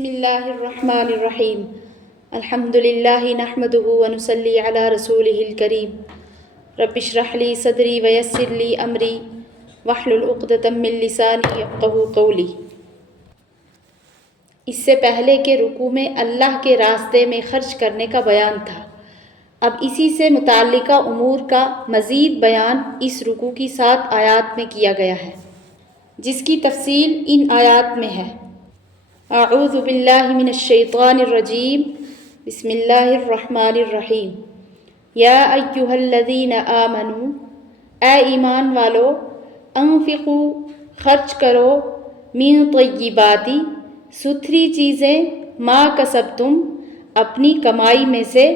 بسم اللہ الرحمن الرحیم الحمد للہ نحمدہ ونصلی علی رسولہ الکریم رب اشرح لی صدری ویسر لی امری واحلل عقدۃ من لسانی یفقہوا قولی۔ اس سے پہلے کے رکوع میں اللہ کے راستے میں خرچ کرنے کا بیان تھا۔ اب اسی سے متعلقہ امور کا مزید بیان اس رکوع کی 7 آیات میں کیا گیا ہے، جس کی تفصیل ان آیات میں ہے۔ اعوذ باللہ من الشیطان الرجیم، بسم اللہ الرحمن الرحیم۔ یا ایہا الذین آمنوا، اے ایمان والو، انفقوا، خرچ کرو، من طیباتی، ستھری چیزیں، ما کسبتم، اپنی کمائی میں سے،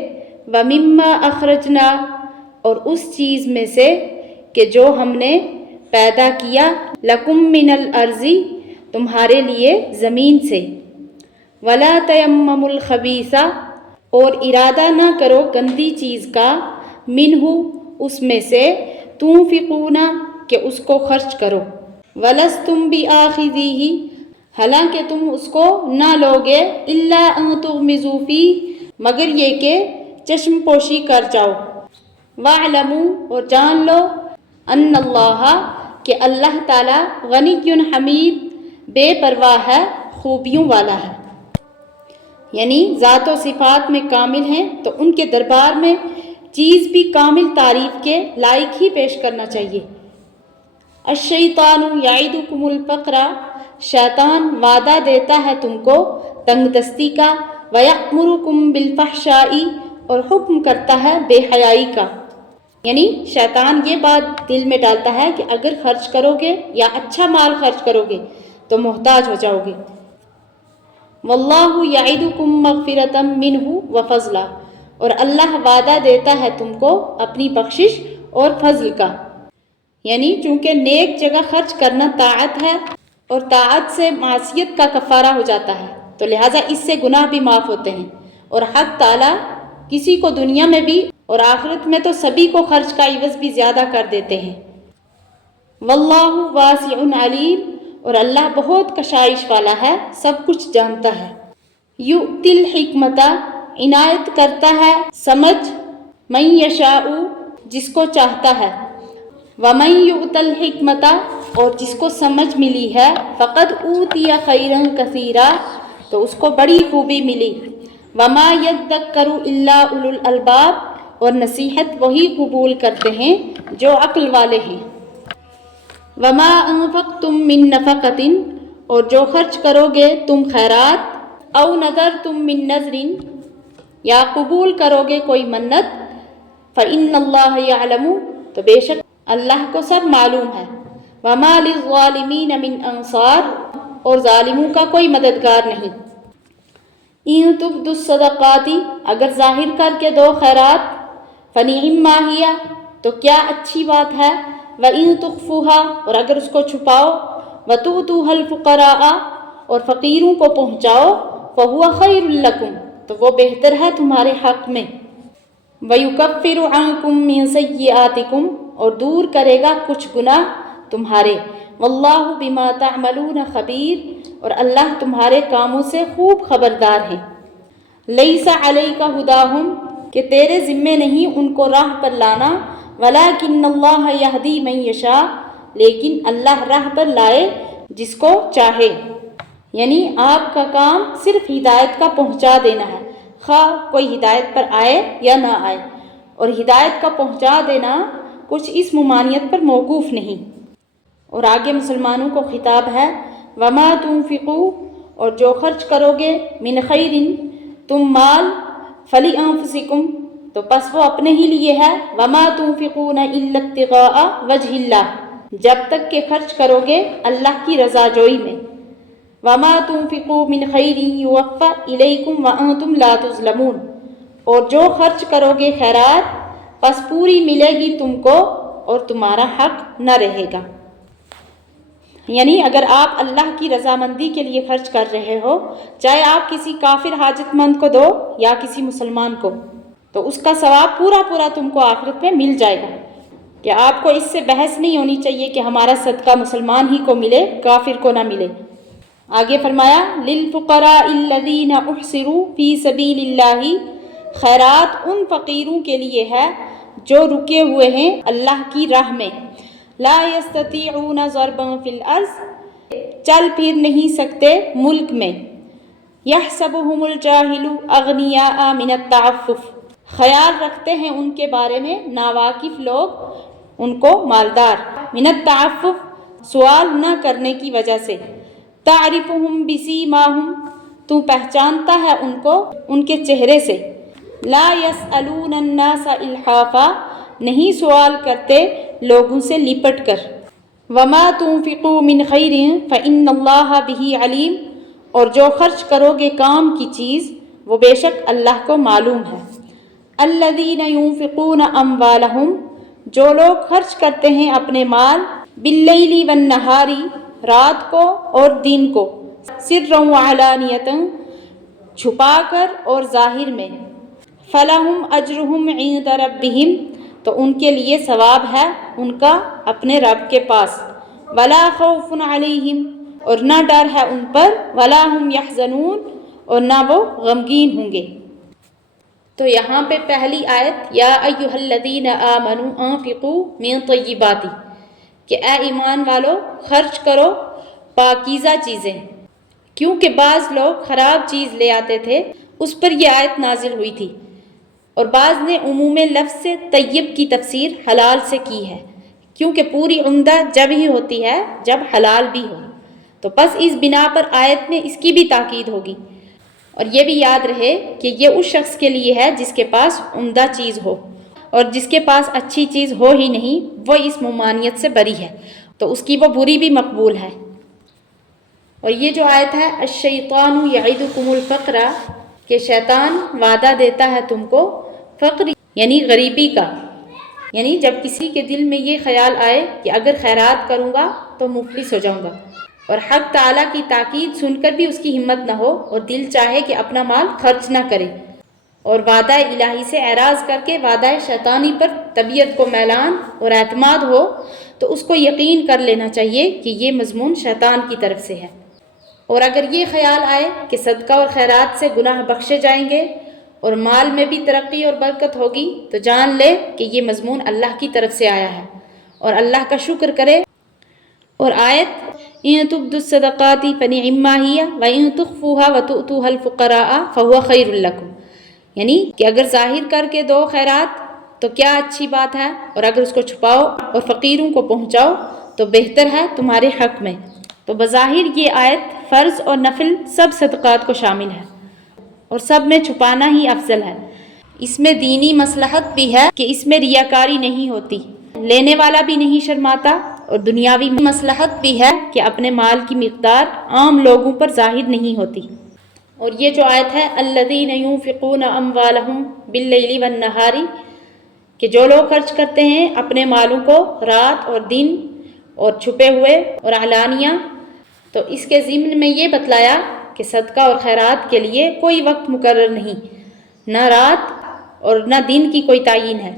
ومما اخرجنا، اور اس چیز میں سے کہ جو ہم نے پیدا کیا، لکم من الارض، تمہارے لیے زمین سے، ولا تیمموا الخبیث، اور ارادہ نہ کرو گندی چیز کا، منہ، اس میں سے، تنفقون، کہ اس کو خرچ کرو، ولستم بآخذیہ، حالانکہ تم اس کو نہ لوگے، الا ان تغمضوا فیہ، مگر یہ کہ چشم پوشی کر جاؤ، واعلموا، اور جان لو، ان اللہ، کہ اللہ تعالی، غنی حمید، بے پرواہ ہے، خوبیوں والا ہے، یعنی ذات و صفات میں کامل ہیں تو ان کے دربار میں چیز بھی کامل تعریف کے لائق ہی پیش کرنا چاہیے۔ الشیطان یعدکم الفقر، شیطان وعدہ دیتا ہے تم کو تنگ دستی کا، ویأمرکم بالفحشاء، اور حکم کرتا ہے بے حیائی کا، یعنی شیطان یہ بات دل میں ڈالتا ہے کہ اگر خرچ کرو گے یا اچھا مال خرچ کرو گے تو محتاج ہو جاؤ گے۔ واللہ یعدکم مغفرۃ منہ وفضلا، اور اللہ وعدہ دیتا ہے تم کو اپنی بخشش اور فضل کا، یعنی چونکہ نیک جگہ خرچ کرنا طاعت ہے اور طاعت سے معصیت کا کفارہ ہو جاتا ہے، تو لہٰذا اس سے گناہ بھی معاف ہوتے ہیں، اور حق تعالیٰ کسی کو دنیا میں بھی اور آخرت میں تو سبھی کو خرچ کا عوض بھی زیادہ کر دیتے ہیں۔ واللہ واسع علیم، اور اللہ بہت کشائش والا ہے، سب کچھ جانتا ہے۔ یؤتی الحکمت، عنایت کرتا ہے سمجھ، من یشاء، جس کو چاہتا ہے، ومن یؤت الحکمت، اور جس کو سمجھ ملی ہے، فقد اوتی خیرا کثیرا، تو اس کو بڑی خوبی ملی، وما یذکر الا اولو الالباب، اور نصیحت وہی قبول کرتے ہیں جو عقل والے ہیں۔ وما انفقتم من نفقۃ، اور جو خرچ کرو گے تم خیرات، او نذرتم من نذر، یا قبول کرو گے کوئی منت، فإن اللہ یعلم، تو بے شک اللہ کو سب معلوم ہے، وما للظالمین من انصار، اور ظالموں کا کوئی مددگار نہیں۔ ان تبدوا الصدقات، اگر ظاہر کر کے دو خیرات، فنعما ہی، تو کیا اچھی بات ہے، وَإِن تُخْفُوهَا، اور اگر اس کو چھپاؤ، وَتُؤْتُوهَا الْفُقَرَاءَ، اور فقیروں کو پہنچاؤ، فَهُوَ خَيْرٌ لَكُمْ، تو وہ بہتر ہے تمہارے حق میں، وَيُكَفِّرُ عَنْكُم مِّن سَيِّئَاتِكُمْ، اور دور کرے گا کچھ گناہ تمہارے، وَاللَّهُ بِمَا تَعْمَلُونَ خَبِيرٌ، اور اللہ تمہارے کاموں سے خوب خبردار ہے۔ لَيْسَ عَلَيْكَ هُدَاهُمْ، کہ تیرے ذمے نہیں ان کو راہ پر لانا، وَلَكِنَّ اللَّهَ يَهْدِي مَن يَشَاءُ، لیکن اللہ راہ پر لائے جس کو چاہے، یعنی آپ کا کام صرف ہدایت کا پہنچا دینا ہے، خواہ کوئی ہدایت پر آئے یا نہ آئے، اور ہدایت کا پہنچا دینا کچھ اس ممانعت پر موقوف نہیں۔ اور آگے مسلمانوں کو خطاب ہے، وما تنفقوا، اور جو خرچ کرو گے، من خیر، تم مال، فلانفسکم، تو پس وہ اپنے ہی لیے ہے، وما تنفقون الا ابتغاء وجہ اللہ، جب تک کہ خرچ کرو گے اللہ کی رضا جوئی میں، وما تنفقوا من خیر یوفى الیکم وانتم لا تظلمون، اور جو خرچ کرو گے خیرات، پس پوری ملے گی تم کو اور تمہارا حق نہ رہے گا، یعنی اگر آپ اللہ کی رضامندی کے لیے خرچ کر رہے ہو، چاہے آپ کسی کافر حاجت مند کو دو یا کسی مسلمان کو، تو اس کا ثواب پورا پورا تم کو آخرت میں مل جائے گا، کہ آپ کو اس سے بحث نہیں ہونی چاہیے کہ ہمارا صدقہ مسلمان ہی کو ملے، کافر کو نہ ملے۔ آگے فرمایا للفقراء الذین احصروا فی سبیل اللہ، خیرات ان فقیروں کے لیے ہے جو رکے ہوئے ہیں اللہ کی راہ میں، لا یستطیعون ضربا فی الارض، چل پھر نہیں سکتے ملک میں، یحسبہم الجاہل اغنیاء من التعفف، خیال رکھتے ہیں ان کے بارے میں ناواقف لوگ ان کو مالدار، من التعفف سوال نہ کرنے کی وجہ سے، تعرفہم بسیماہم تو پہچانتا ہے ان کو ان کے چہرے سے، لا یسألون الناس الحافا نہیں سوال کرتے لوگوں سے لپٹ کر، وما تنفقوا من خیر فإن اللہ بہ علیم، اور جو خرچ کرو گے کام کی چیز وہ بے شک اللہ کو معلوم ہے، الذین ينفقون اموالہم جو لوگ خرچ کرتے ہیں اپنے مال، باللیل والنہار رات کو اور دن کو، سرا وعلانیۃ چھپا کر اور ظاہر میں، فلہم اجرہم عند ربہم تو ان کے لیے ثواب ہے ان کا اپنے رب کے پاس، ولا خوف علیہم اور نہ ڈر ہے ان پر، ولا ہم یحزنون اور نہ وہ غمگین ہوں گے۔ تو یہاں پہ پہلی آیت یا ایھا الذین آمنوا انفقوا من طیبات، کہ اے ایمان والو خرچ کرو پاکیزہ چیزیں، کیونکہ بعض لوگ خراب چیز لے آتے تھے اس پر یہ آیت نازل ہوئی تھی، اور بعض نے عموم لفظ سے طیب کی تفسیر حلال سے کی ہے، کیونکہ پوری عمدہ جب ہی ہوتی ہے جب حلال بھی ہو، تو بس اس بنا پر آیت میں اس کی بھی تاکید ہوگی۔ اور یہ بھی یاد رہے کہ یہ اس شخص کے لیے ہے جس کے پاس عمدہ چیز ہو، اور جس کے پاس اچھی چیز ہو ہی نہیں وہ اس ممانعت سے بری ہے، تو اس کی وہ بری بھی مقبول ہے۔ اور یہ جو آیت ہے الشیطان یعدکم الفقر، کہ شیطان وعدہ دیتا ہے تم کو فقر یعنی غریبی کا، یعنی جب کسی کے دل میں یہ خیال آئے کہ اگر خیرات کروں گا تو مفلس ہو جاؤں گا، اور حق تعالیٰ کی تاکید سن کر بھی اس کی ہمت نہ ہو اور دل چاہے کہ اپنا مال خرچ نہ کرے، اور وعدہ الہی سے اعراض کر کے وعدہ شیطانی پر طبیعت کو میلان اور اعتماد ہو، تو اس کو یقین کر لینا چاہیے کہ یہ مضمون شیطان کی طرف سے ہے۔ اور اگر یہ خیال آئے کہ صدقہ اور خیرات سے گناہ بخشے جائیں گے اور مال میں بھی ترقی اور برکت ہوگی، تو جان لے کہ یہ مضمون اللہ کی طرف سے آیا ہے، اور اللہ کا شکر کرے۔ اور آیت ان تبدوا الصدقات فنعما ہی وان تخفوها وتؤتوها الفقراء فهو خیر لکم، یعنی کہ اگر ظاہر کر کے دو خیرات تو کیا اچھی بات ہے، اور اگر اس کو چھپاؤ اور فقیروں کو پہنچاؤ تو بہتر ہے تمہارے حق میں۔ تو بظاہر یہ آیت فرض اور نفل سب صدقات کو شامل ہے، اور سب میں چھپانا ہی افضل ہے۔ اس میں دینی مصلحت بھی ہے کہ اس میں ریاکاری نہیں ہوتی، لینے والا بھی نہیں شرماتا، اور دنیاوی مصلحت بھی ہے کہ اپنے مال کی مقدار عام لوگوں پر ظاہر نہیں ہوتی۔ اور یہ جو آیت ہے الذین ينفقون اموالہم باللیل والنہار، کہ جو لوگ خرچ کرتے ہیں اپنے مالوں کو رات اور دن اور چھپے ہوئے اور علانیہ، تو اس کے ضمن میں یہ بتلایا کہ صدقہ اور خیرات کے لیے کوئی وقت مقرر نہیں، نہ رات اور نہ دن کی کوئی تعین ہے،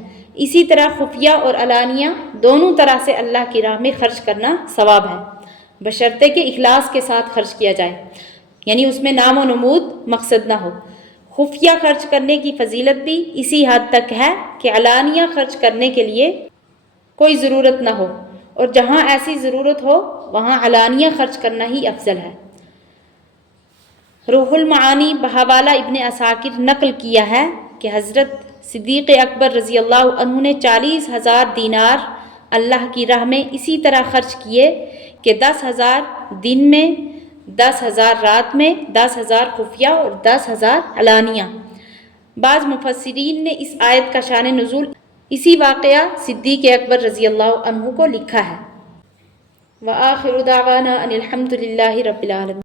اسی طرح خفیہ اور علانیہ دونوں طرح سے اللہ کی راہ میں خرچ کرنا ثواب ہے، بشرطے کہ اخلاص کے ساتھ خرچ کیا جائے، یعنی اس میں نام و نمود مقصد نہ ہو۔ خفیہ خرچ کرنے کی فضیلت بھی اسی حد تک ہے کہ علانیہ خرچ کرنے کے لیے کوئی ضرورت نہ ہو، اور جہاں ایسی ضرورت ہو وہاں علانیہ خرچ کرنا ہی افضل ہے۔ روح المعانی بہاوالہ ابن عساکر نقل کیا ہے کہ حضرت صدیق اکبر رضی اللہ عنہ نے 40,000 دینار اللہ کی راہ میں اسی طرح خرچ کیے کہ 10,000 دن میں، 10,000 رات میں، 10,000 خفیہ اور 10,000 علانیہ۔ بعض مفسرین نے اس آیت کا شان نزول اسی واقعہ صدیق اکبر رضی اللہ عنہ کو لکھا ہے۔ وآخر دعوانا ان الحمد للہ رب العالمین۔